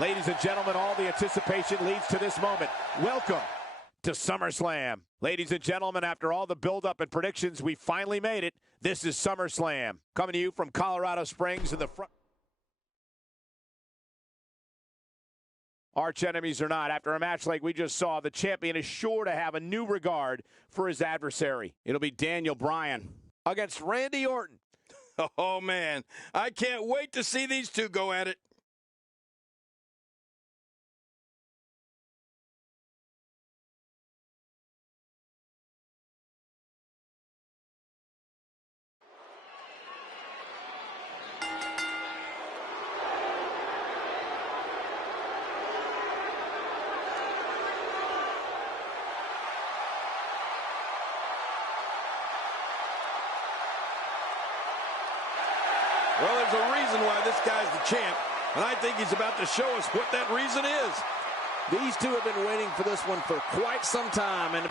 Ladies and gentlemen, all the anticipation leads to this moment. Welcome to SummerSlam. Ladies and gentlemen, after all the buildup and predictions, we finally made it. This is SummerSlam. Coming to you from Colorado Springs in the front. Arch enemies or not, after a match like we just saw, the champion is sure to have a new regard for his adversary. It'll be Daniel Bryan against Randy Orton. Oh, man. I can't wait to see these two go at it. Well, there's a reason why this guy's the champ, and I think he's about to show us what that reason is. These two have been waiting for this one for quite some time. And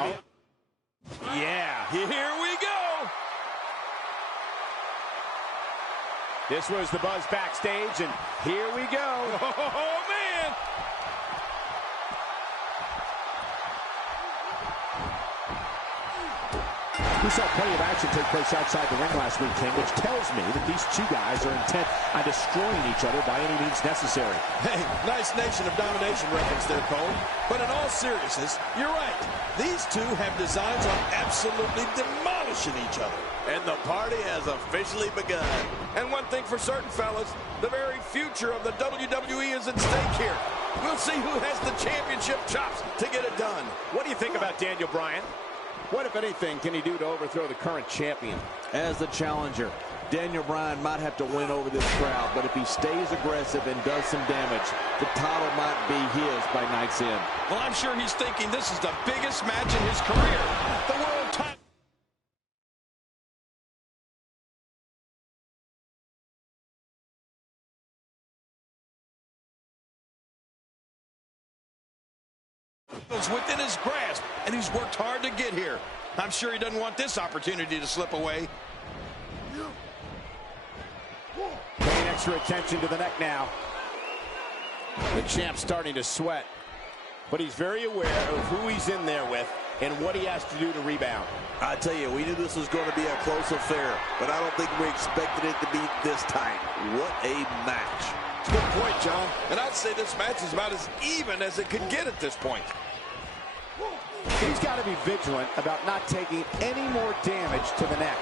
Yeah. Here we go. This was the buzz backstage, and here we go. Oh, man. We saw plenty of action take place outside the ring last week, King, which tells me that these two guys are intent on destroying each other by any means necessary. Hey, nice Nation of Domination reference there, Cole. But in all seriousness, you're right. These two have designs on absolutely demolishing each other. And the party has officially begun. And one thing for certain, fellas, the very future of the WWE is at stake here. We'll see who has the championship chops to get it done. What do you think about Daniel Bryan? What, if anything, can he do to overthrow the current champion? as the challenger, Daniel Bryan might have to win over this crowd, but if he stays aggressive and does some damage, the title might be his by night's end. Well, I'm sure he's thinking this is the biggest match in his career. The world title. Within his grasp, and he's worked hard to get here. I'm sure he doesn't want this opportunity to slip away. Paying extra attention to the neck now. The champ's starting to sweat, but he's very aware of who he's in there with and what he has to do to rebound. I tell you, we knew this was going to be a close affair, but I don't think we expected it to be this tight. What a match. It's a good point, John. And I'd say this match is about as even as it could get at this point. He's got to be vigilant about not taking any more damage to the neck.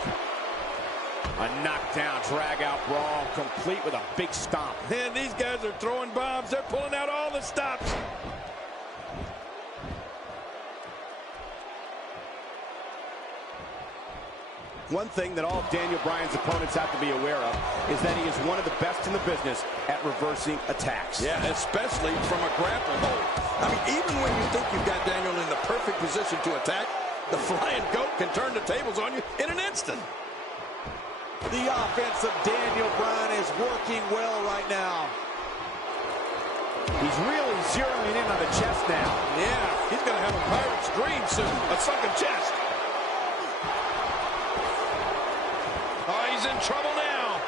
A knockdown, drag-out brawl, complete with a big stomp. Man, these guys are throwing bombs. They're pulling out all the stops. One thing that all of Daniel Bryan's opponents have to be aware of is that he is one of the best in the business at reversing attacks. Yeah, especially from a grappling hold. I mean, even when you think you've got Daniel in the perfect position to attack, the flying goat can turn the tables on you in an instant. The offense of Daniel Bryan is working well right now. He's really zeroing in on the chest now. Yeah, he's going to have a pirate's dream soon, a sunken chest. Oh, he's in trouble now.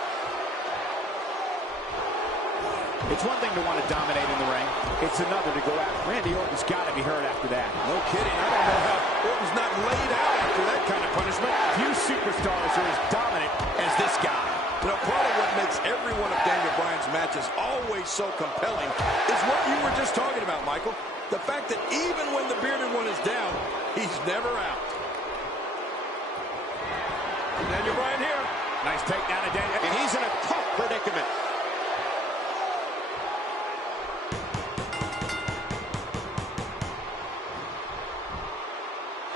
It's one thing to want to dominate in the ring. It's another to go out. Randy Orton's got to be hurt after that. No kidding. I don't know how Orton's not laid out after that kind of punishment. Few superstars are as dominant as this guy. You know, part of what makes every one of Daniel Bryan's matches always so compelling is what you were just talking about, Michael. The fact that even when the bearded one is down, he's never out. Daniel Bryan here. Nice takedown of Daniel. And he's in a tough predicament.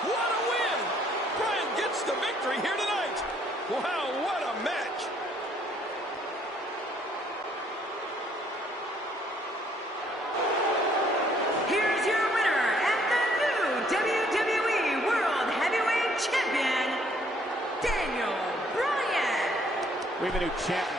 What a win! Bryan gets the victory here tonight. Wow, what a match. Here's your winner and the new WWE World Heavyweight Champion, Daniel Bryan. We have a new champion.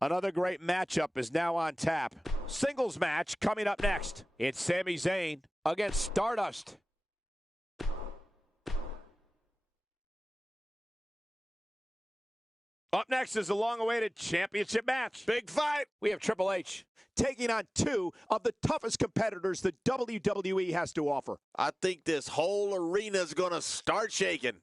Another great matchup is now on tap. Singles match coming up next. It's Sami Zayn against Stardust. Up next is the long-awaited championship match. Big fight. We have Triple H taking on two of the toughest competitors the WWE has to offer. I think this whole arena is going to start shaking.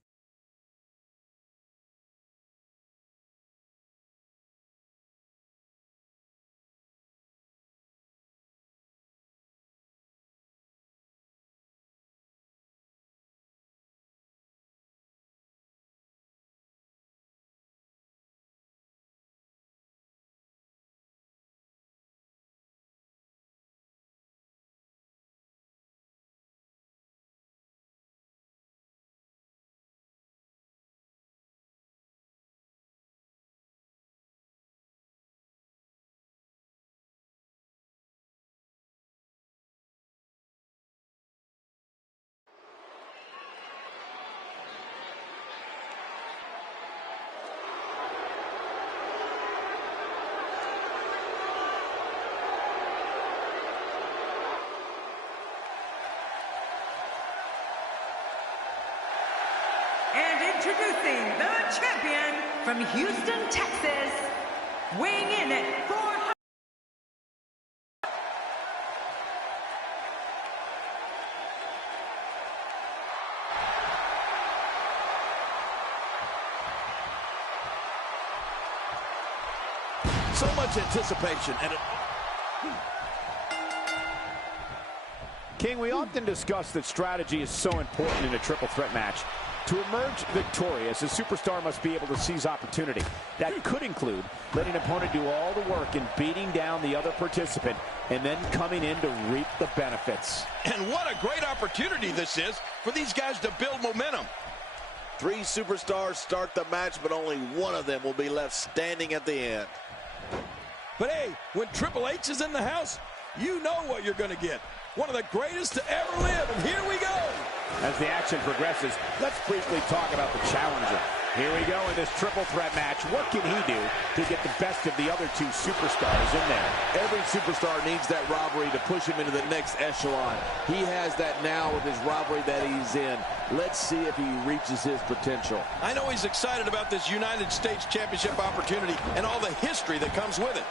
And introducing the champion from Houston, Texas, weighing in at 400. So much anticipation. And King, we often discuss that strategy is so important in a triple threat match. To emerge victorious, a superstar must be able to seize opportunity. That could include letting an opponent do all the work in beating down the other participant and then coming in to reap the benefits. And what a great opportunity this is for these guys to build momentum. 3 superstars start the match, but only one of them will be left standing at the end. But hey, when Triple H is in the house, you know what you're going to get. One of the greatest to ever live, and here we go. As the action progresses, let's briefly talk about the challenger. Here we go in this triple threat match. What can he do to get the best of the other 2 superstars in there? Every superstar needs that rivalry to push him into the next echelon. He has that now with his rivalry that he's in. Let's see if he reaches his potential. I know he's excited about this United States Championship opportunity and all the history that comes with it.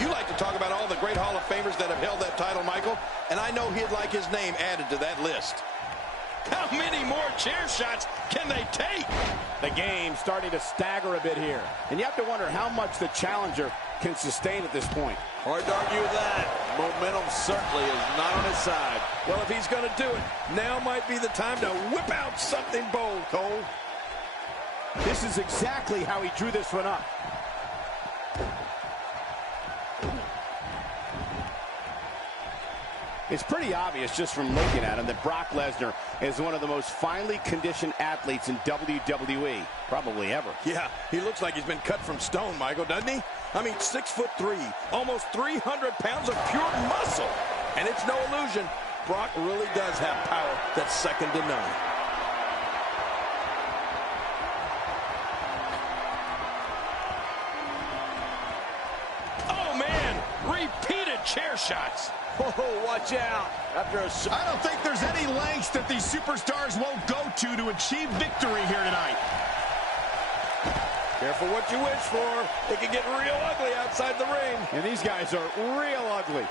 You like to talk about all the great Hall of Famers that have held that title, Michael, and I know he'd like his name added to that list. How many more chair shots can they take? The game starting to stagger a bit here. And you have to wonder how much the challenger can sustain at this point. Hard to argue with that. Momentum certainly is not on his side. Well, if he's going to do it, now might be the time to whip out something bold, Cole. This is exactly how he drew this one up. It's pretty obvious just from looking at him that Brock Lesnar is one of the most finely conditioned athletes in WWE, probably ever. Yeah, he looks like he's been cut from stone, Michael, doesn't he? I mean, 6'3", almost 300 pounds of pure muscle. And it's no illusion, Brock really does have power that's second to none. Oh, man, repeated chair shots. Oh, watch out. After a I don't think there's any lengths that these superstars won't go to achieve victory here tonight. Careful what you wish for. It can get real ugly outside the ring. And these guys are real ugly.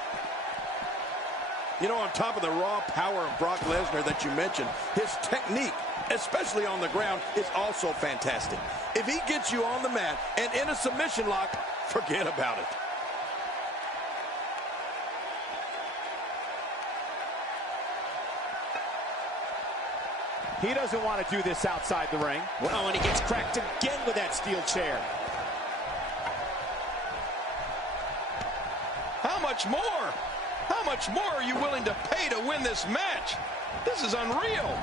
You know, on top of the raw power of Brock Lesnar that you mentioned, his technique, especially on the ground, is also fantastic. If he gets you on the mat and in a submission lock, forget about it. He doesn't want to do this outside the ring. Well, and he gets cracked again with that steel chair. How much more? How much more are you willing to pay to win this match? This is unreal.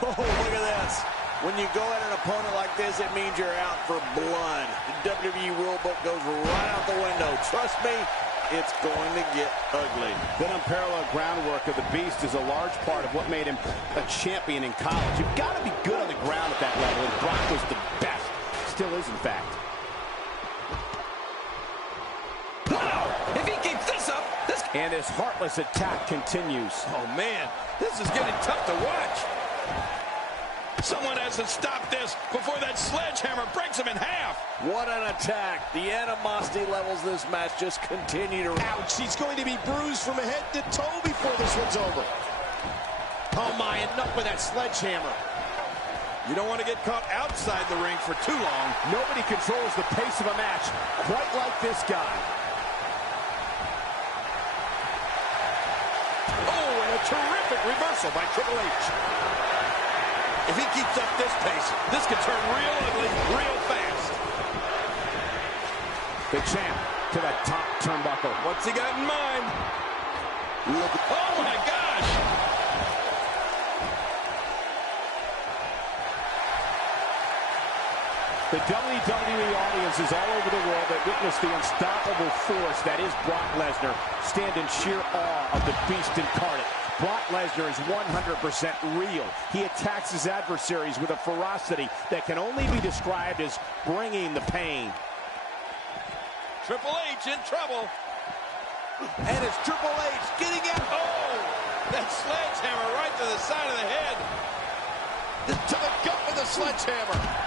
Oh, look at this. When you go at an opponent like this, it means you're out for blood. The WWE rulebook goes right out the window. Trust me, it's going to get ugly. That unparalleled groundwork of the Beast is a large part of what made him a champion in college. You've got to be good on the ground at that level, and Brock was the best. Still is, in fact. Wow! If he keeps this up, this... And his heartless attack continues. Oh, man, this is getting tough to watch. Someone has to stop this before that sledgehammer breaks him in half. What an attack. The animosity levels this match just continue to... Ouch, he's going to be bruised from head to toe before this one's over. Oh my, enough with that sledgehammer. You don't want to get caught outside the ring for too long. Nobody controls the pace of a match quite like this guy. Oh, and a terrific reversal by Triple H. If he keeps up this pace, this could turn real ugly real fast. The champ to the top turnbuckle. What's he got in mind? Oh, my gosh. The WWE audiences all over the world that witness the unstoppable force that is Brock Lesnar stand in sheer awe of the beast incarnate. Brock Lesnar is 100% real. He attacks his adversaries with a ferocity that can only be described as bringing the pain. Triple H in trouble. And it's Triple H getting out. Oh, that sledgehammer right to the side of the head. To the gut with a sledgehammer.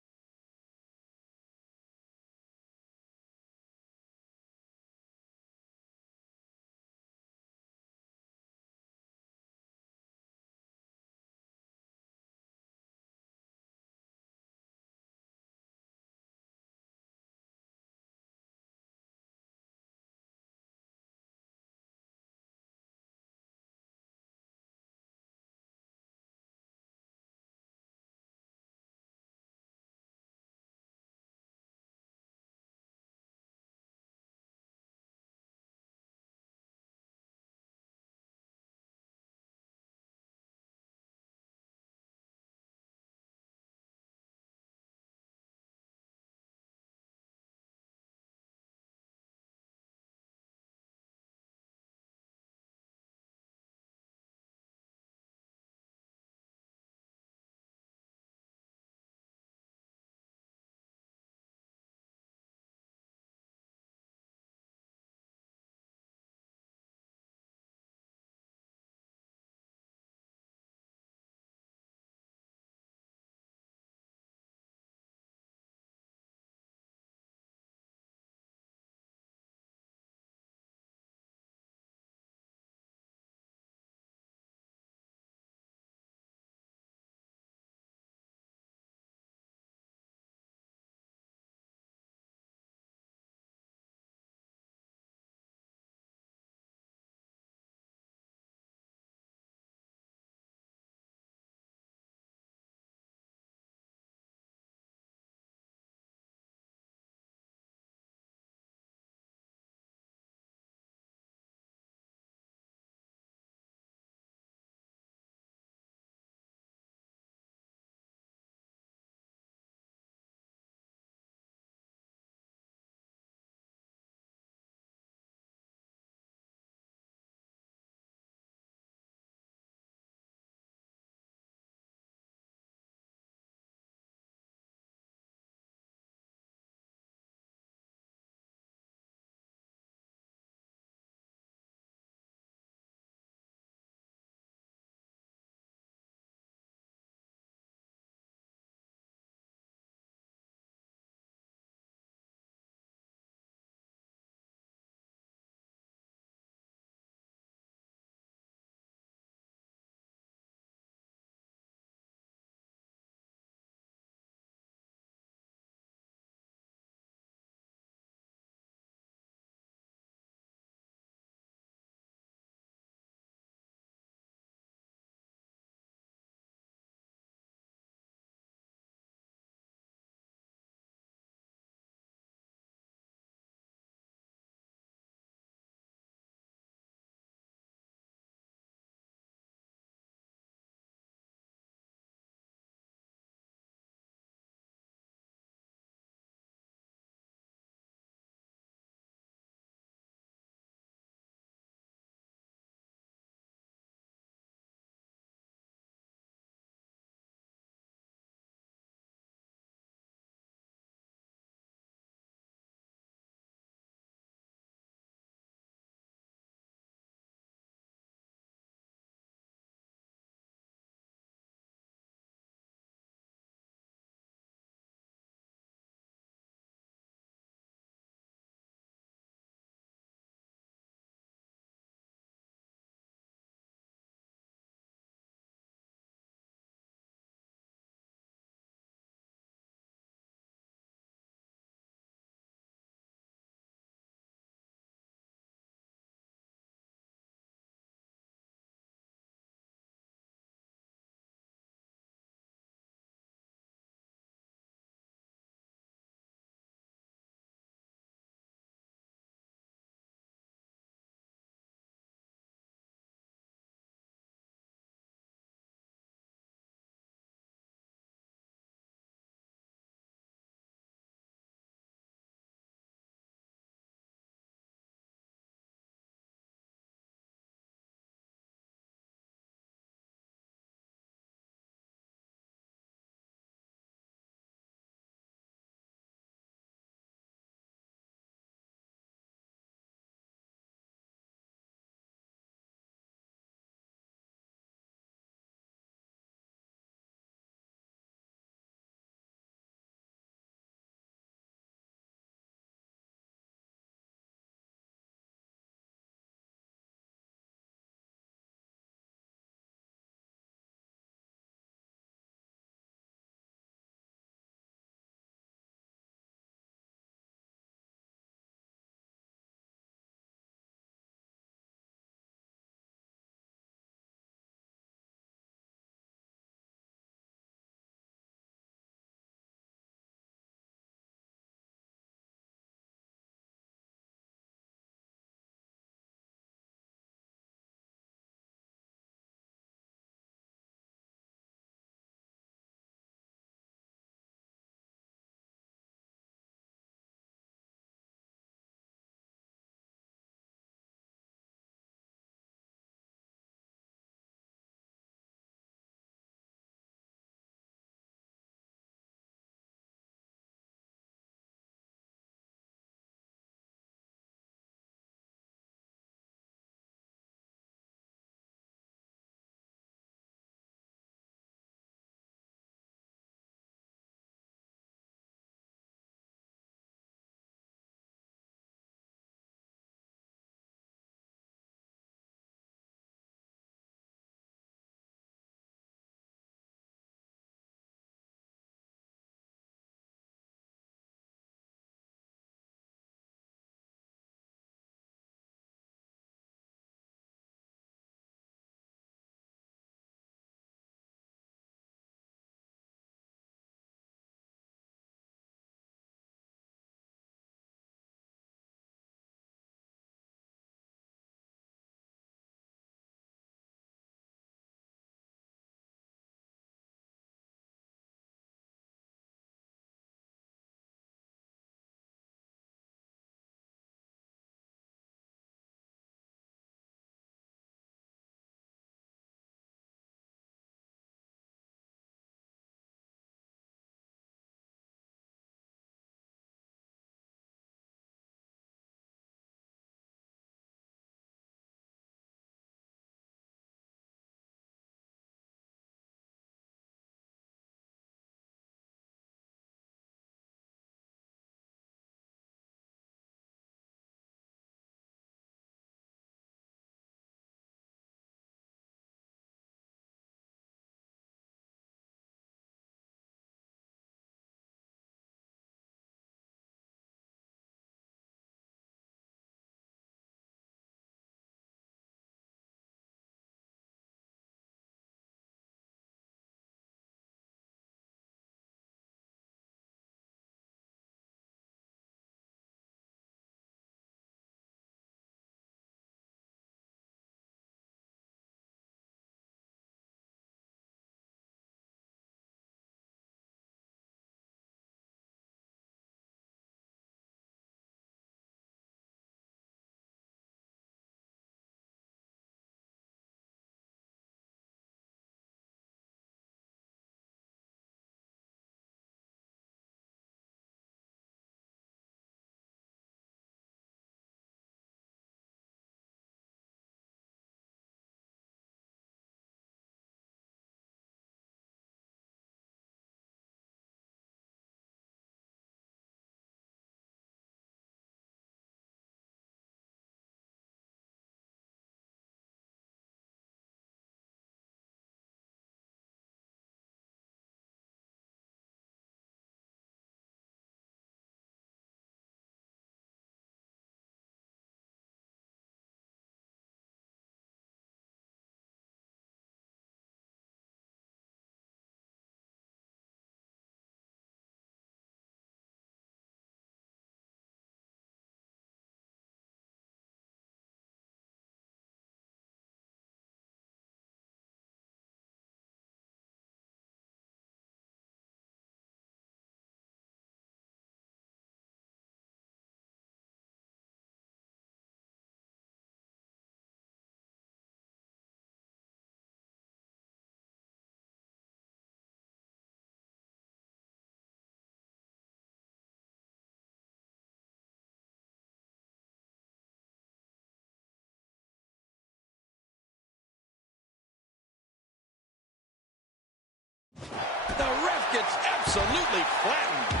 gets absolutely flattened.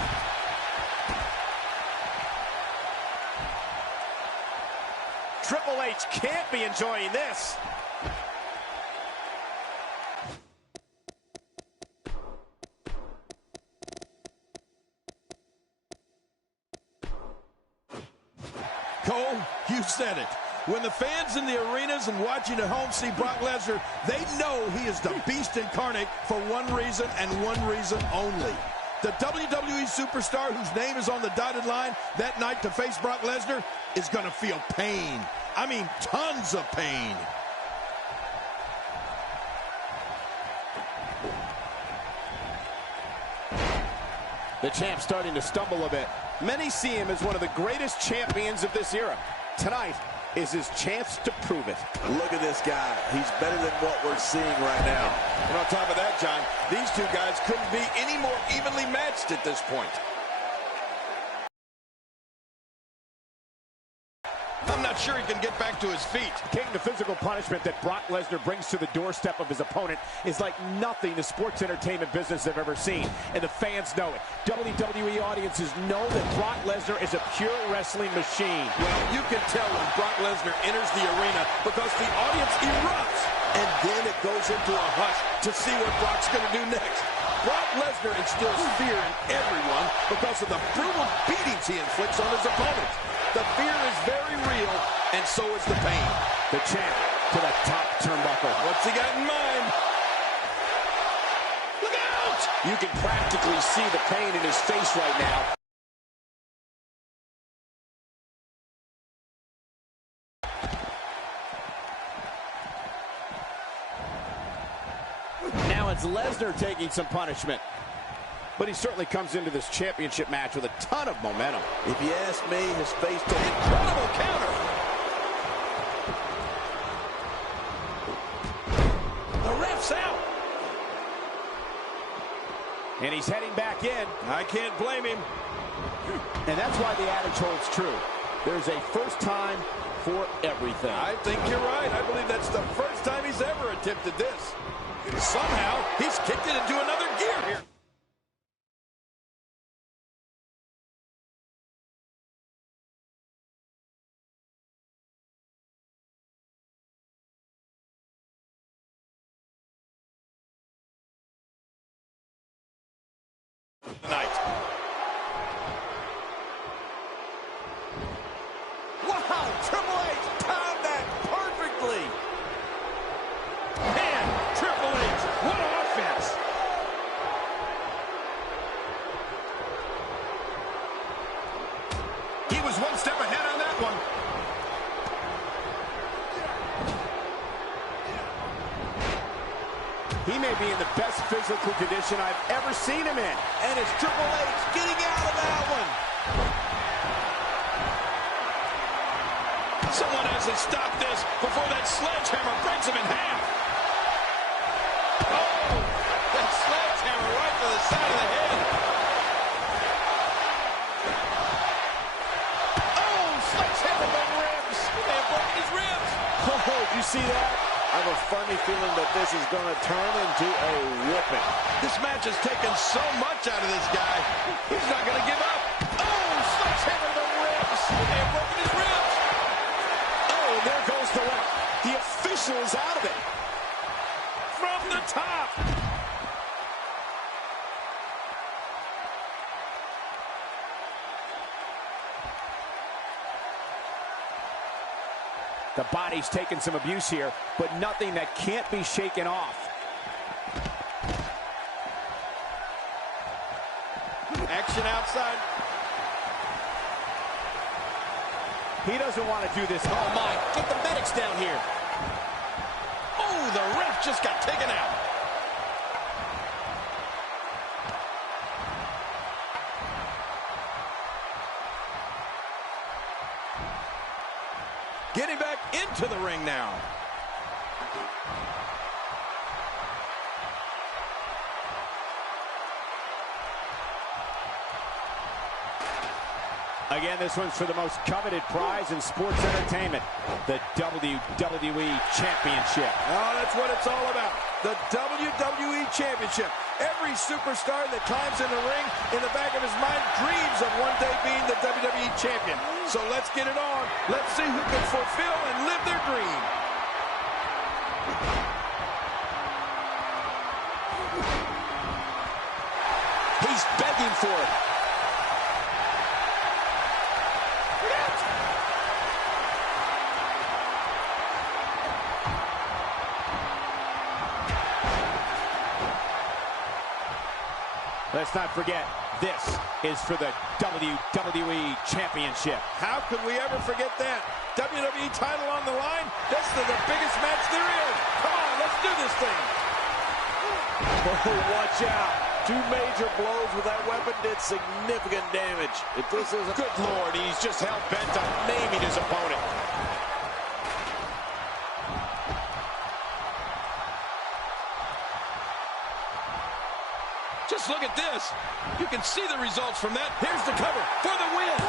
Triple H can't be enjoying this. Cole, you said it. When the fans in the arenas and watching at home see Brock Lesnar, they know he is the beast incarnate for one reason and one reason only. The WWE superstar whose name is on the dotted line that night to face Brock Lesnar is going to feel pain. I mean, tons of pain. The champ starting to stumble a bit. Many see him as one of the greatest champions of this era. Tonight is his chance to prove it. Look at this guy. He's better than what we're seeing right now. And on top of that, John, these two guys couldn't be any more evenly matched at this point. I'm not sure he can get back to his feet. Taking the physical punishment that Brock Lesnar brings to the doorstep of his opponent is like nothing the sports entertainment business have ever seen, and the fans know it. WWE audiences know that Brock Lesnar is a pure wrestling machine. Well, you can tell when Brock Lesnar enters the arena because the audience erupts, and then it goes into a hush to see what Brock's going to do next. Brock Lesnar instills fear in everyone because of the brutal beatings he inflicts on his opponents. The fear is very real, and so is the pain. The champ to the top turnbuckle. What's he got in mind? Look out! You can practically see the pain in his face right now. Now it's Lesnar taking some punishment. But he certainly comes into this championship match with a ton of momentum. If you ask me, his face told Incredible counter. The ref's out. And he's heading back in. I can't blame him. And that's why the adage holds true. There's a first time for everything. I think you're right. I believe that's the first time he's ever attempted this. Somehow, he's kicked it into another gear here. Tonight. wow, Triple H timed that perfectly. Man, Triple H, what offense. He was one step ahead on that one. He may be in the best physical condition I've ever seen him in. And it's Triple H getting out of that one. Someone has to stop this before that sledgehammer breaks him in half. Oh, that sledgehammer right to the side of the head. Oh, sledgehammer to the ribs. They have broken his ribs. Oh, did you see that? I have a funny feeling that this is going to turn into a whooping. This match has taken so much out of this guy. He's not going to give up. Oh, sledgehammer to the ribs. They have broken his ribs. Oh, and there goes the ref. The official is out of it. From the top. The body's taken some abuse here, but nothing that can't be shaken off. Action outside. He doesn't want to do this. Oh, my. Get the medics down here. Oh, the ref just got taken out. Getting back into the ring now. Again, this one's for the most coveted prize in sports entertainment, the WWE Championship. Oh, that's what it's all about, the WWE Championship. Every superstar that climbs in the ring, in the back of his mind, dreams of one day being the WWE Champion. So let's get it on. Let's see who can fulfill and live their dream. He's begging for it. Let's not forget, this is for the WWE Championship. How could we ever forget that? WWE title on the line? This is the biggest match there is. Come on, let's do this thing. Oh, watch out. Two major blows with that weapon did significant damage. If this isn't... Good Lord, he's just hell-bent on naming his opponent. Just look at this. You can see the results from that. Here's the cover for the win.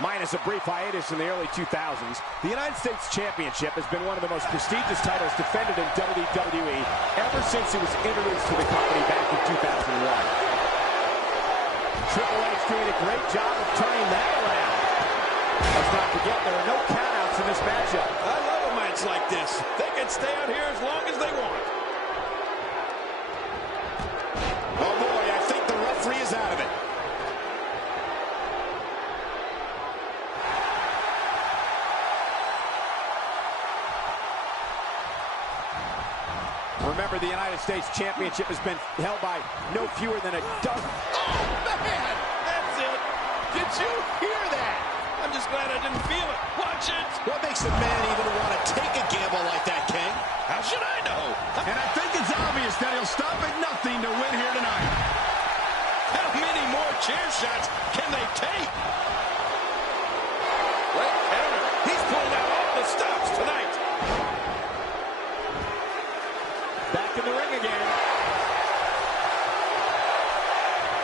Minus a brief hiatus in the early 2000s, the United States Championship has been one of the most prestigious titles defended in WWE ever since it was introduced to the company back in 2001. Triple H doing a great job of turning that around. Let's not forget, there are no countouts in this matchup. I love a match like this. They can stay out here as long as they want. Oh, boy, I think the referee is out of it. Remember, the United States Championship has been held by no fewer than a dozen. Oh, man! That's it! Did you hear that? I'm just glad I didn't feel it. Watch it! What makes a man even want to take a gamble like that, King? How should I know? And I think it's obvious that he'll stop at nothing to win here tonight. How many more chair shots can they take? Great counter. He's pulling out all the stops tonight. Back in the ring again.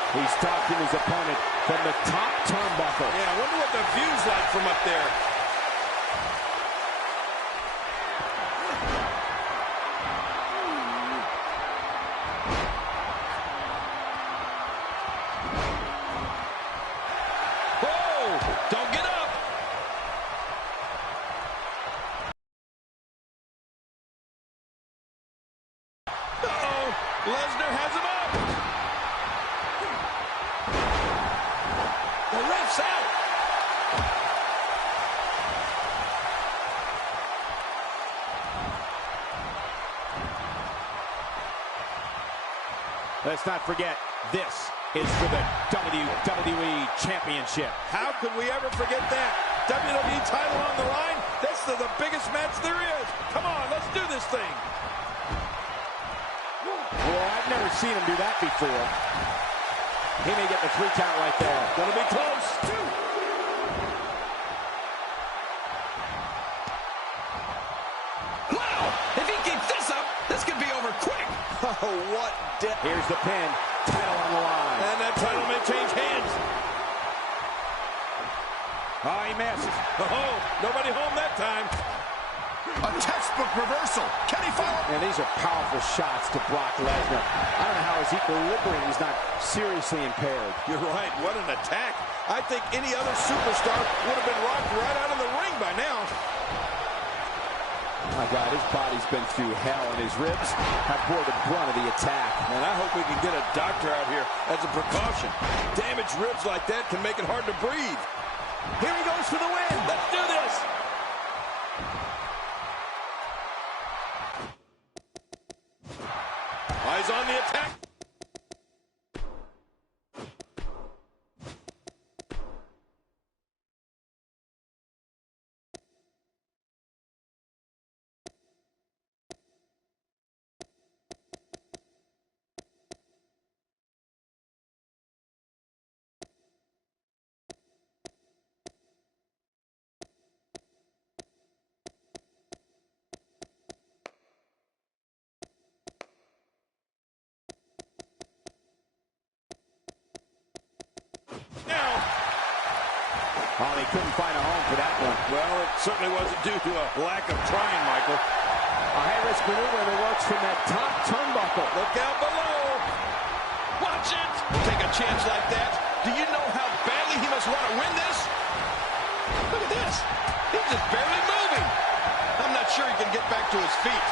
He's stalking his opponent from the top turnbuckle. Yeah, I wonder what the view's like from up there. Whoa! Don't get up! Uh-oh! Lesnar has him up! The ref's out! Let's not forget, this is for the WWE Championship. How could we ever forget that? WWE title on the line? This is the biggest match there is. Come on, let's do this thing. Well, I've never seen him do that before. He may get the 3 count right there. Gonna be close. Wow! If he keeps this up, this could be over quick. Oh, what depth. Here's the pin. Title on the line. And that title may change hands. Oh, he missed. Oh, nobody home that time. A textbook reversal. Can he follow? And these are powerful shots to Brock Lesnar. I don't know how his equilibrium is not seriously impaired. You're right. What an attack. I think any other superstar would have been rocked right out of the ring by now. My God, his body's been through hell, and his ribs have bore the brunt of the attack. And I hope we can get a doctor out here as a precaution. Damaged ribs like that can make it hard to breathe. Here he goes for the win. Let's do this. Eyes on the attack. Oh, they couldn't find a home for that one. Well, it certainly wasn't due to a lack of trying, Michael. A high-risk maneuver that works from that top turnbuckle. Look out below. Watch it. Take a chance like that. Do you know how badly he must want to win this? Look at this. He's just barely moving. I'm not sure he can get back to his feet.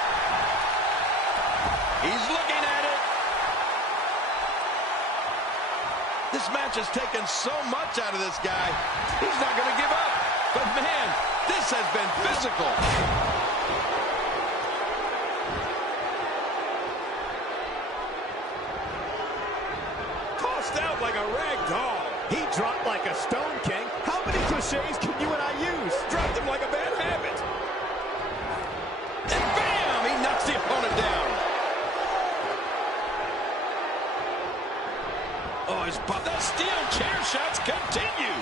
He's looking at it. This match has taken so much out of this guy. He's not going to give up. But, man, this has been physical. Tossed out like a rag doll. He dropped like a stone king. How many cliches can you and I use? Dropped him like a bad habit. And bam! He knocks the opponent down. Oh, the steel chair shots continue.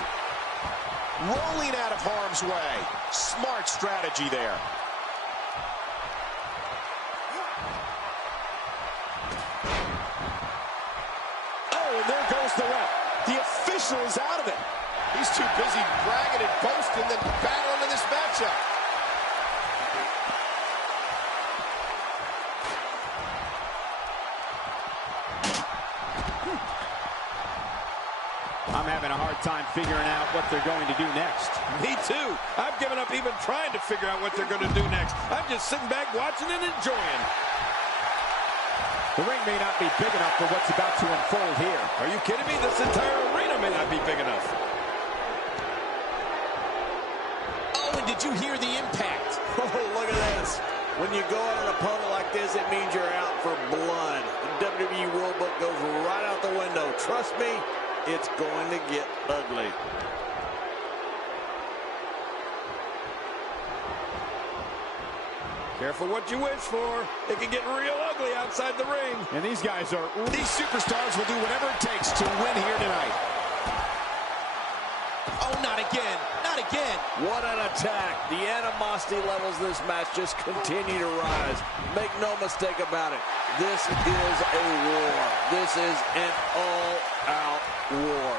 Rolling out of harm's way. Smart strategy there. Oh, and there goes the ref. The official is out of it. He's too busy bragging and boasting than battling in this matchup. I'm having a hard time figuring out what they're going to do next. Me too. I've given up even trying to figure out what they're going to do next. I'm just sitting back watching and enjoying. The ring may not be big enough for what's about to unfold here. Are you kidding me? This entire arena may not be big enough. Oh, and did you hear the impact? Oh, look at this. When you go at an opponent like this, it means you're out for blood. The WWE rulebook goes right out the window. Trust me, it's going to get ugly. Careful what you wish for. It can get real ugly outside the ring. And these guys are... These superstars will do whatever it takes to win here tonight. Oh, not again. Not again. What an attack. The animosity levels of this match just continue to rise. Make no mistake about it. This is a war. This is an all-out war.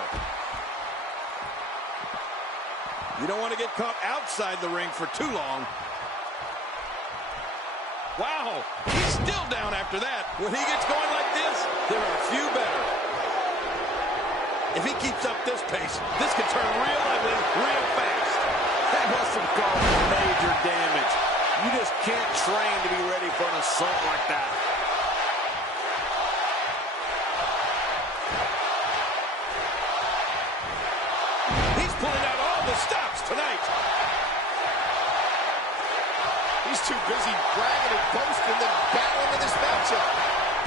You don't want to get caught outside the ring for too long. Wow, he's still down after that. When he gets going like this, there are a few better. If he keeps up this pace, this could turn real ugly real fast. That must have caused major damage. You just can't train to be ready for an assault like that. He's pulling out all the stops tonight. He's too busy bragging and boasting than battling in this matchup.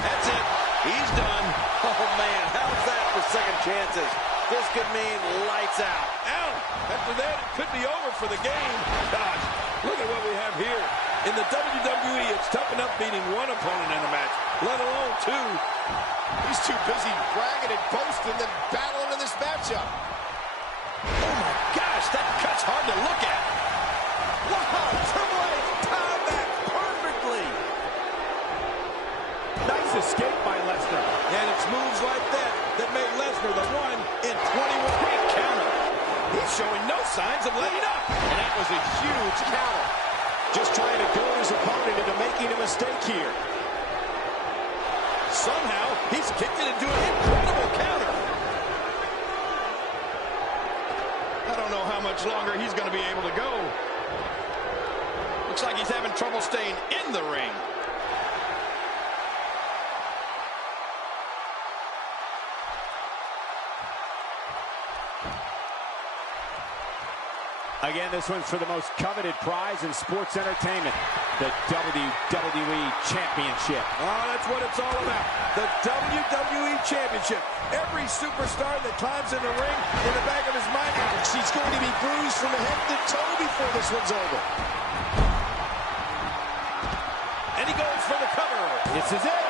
That's it. He's done. Oh, man, how's that for second chances? This could mean lights out. Out. After that, it could be over for the game. Gosh, look at what we have here. In the WWE, it's tough enough beating one opponent in a match, let alone two. He's too busy bragging and boasting than battling in this matchup. Oh, my gosh, that cut's hard to look at. Wow, Triple H timed that perfectly. Nice escape by Lesnar. And it's moves like that that made Lesnar the 1 in 21. Great counter. He's showing no signs of letting up. And that was a huge counter. Just trying to goad his opponent into making a mistake here. Somehow, he's kicked it into an incredible counter. I don't know how much longer he's going to be able to go. Looks like he's having trouble staying in the ring. Again, this one's for the most coveted prize in sports entertainment, the WWE Championship. Oh, that's what it's all about. The WWE Championship. Every superstar that climbs in the ring, in the back of his mind, She's going to be bruised from head to toe before this one's over. and he goes for the cover. This is it.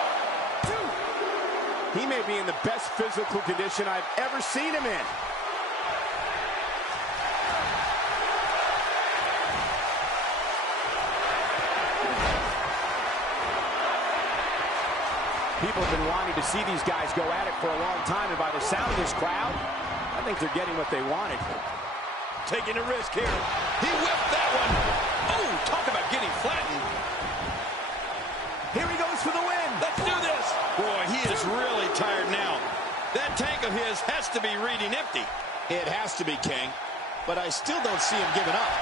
He may be in the best physical condition I've ever seen him in. People have been wanting to see these guys go at it for a long time, and by the sound of this crowd, I think they're getting what they wanted. taking a risk here. He whipped that one. Oh, talk about getting flattened. Here he goes for the win. Let's do this. Boy, he is really tired now. That tank of his has to be reading empty. It has to be, King, but I still don't see him giving up.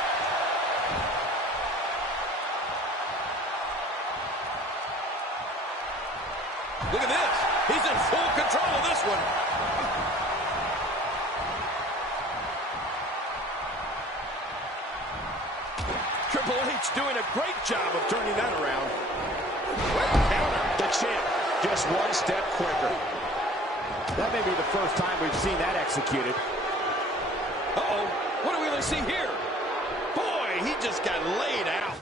Look at this. He's in full control of this one. Triple H doing a great job of turning that around. Counter. The champ, just one step quicker. That may be the first time we've seen that executed. Uh-oh. What are we going to see here? Boy, he just got laid out.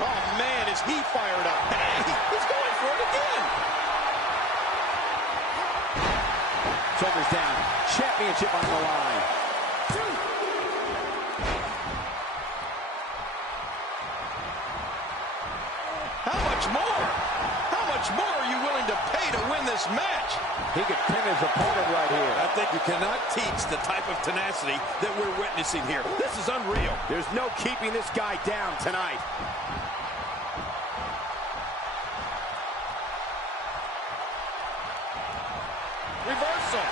Oh, man, is he fired up. Hey, he's going for it again. Shoulders down. Championship on the line. How much more? How much more are you willing to pay to win this match? He could pin his opponent right here. I think you cannot teach the type of tenacity that we're witnessing here. This is unreal. There's no keeping this guy down tonight. Reversal.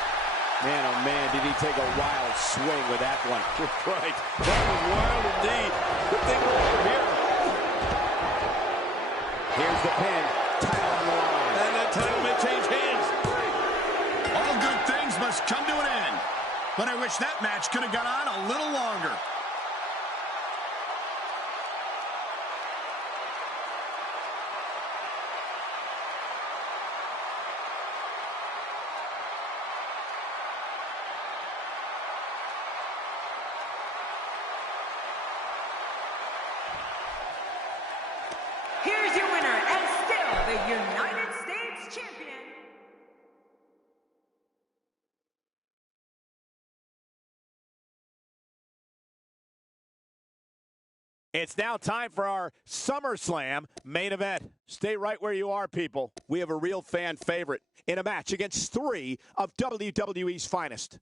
Man, oh man, did he take a wild swing with that one. Right. That was wild indeed. Good thing we're over here. Here's the pin. Title on the line. And that title may change hands. All good things must come to an end. But I wish that match could have gone on a little longer. Here's your winner and still the United States Champion. It's now time for our SummerSlam main event. Stay right where you are, people. We have a real fan favorite in a match against three of WWE's finest.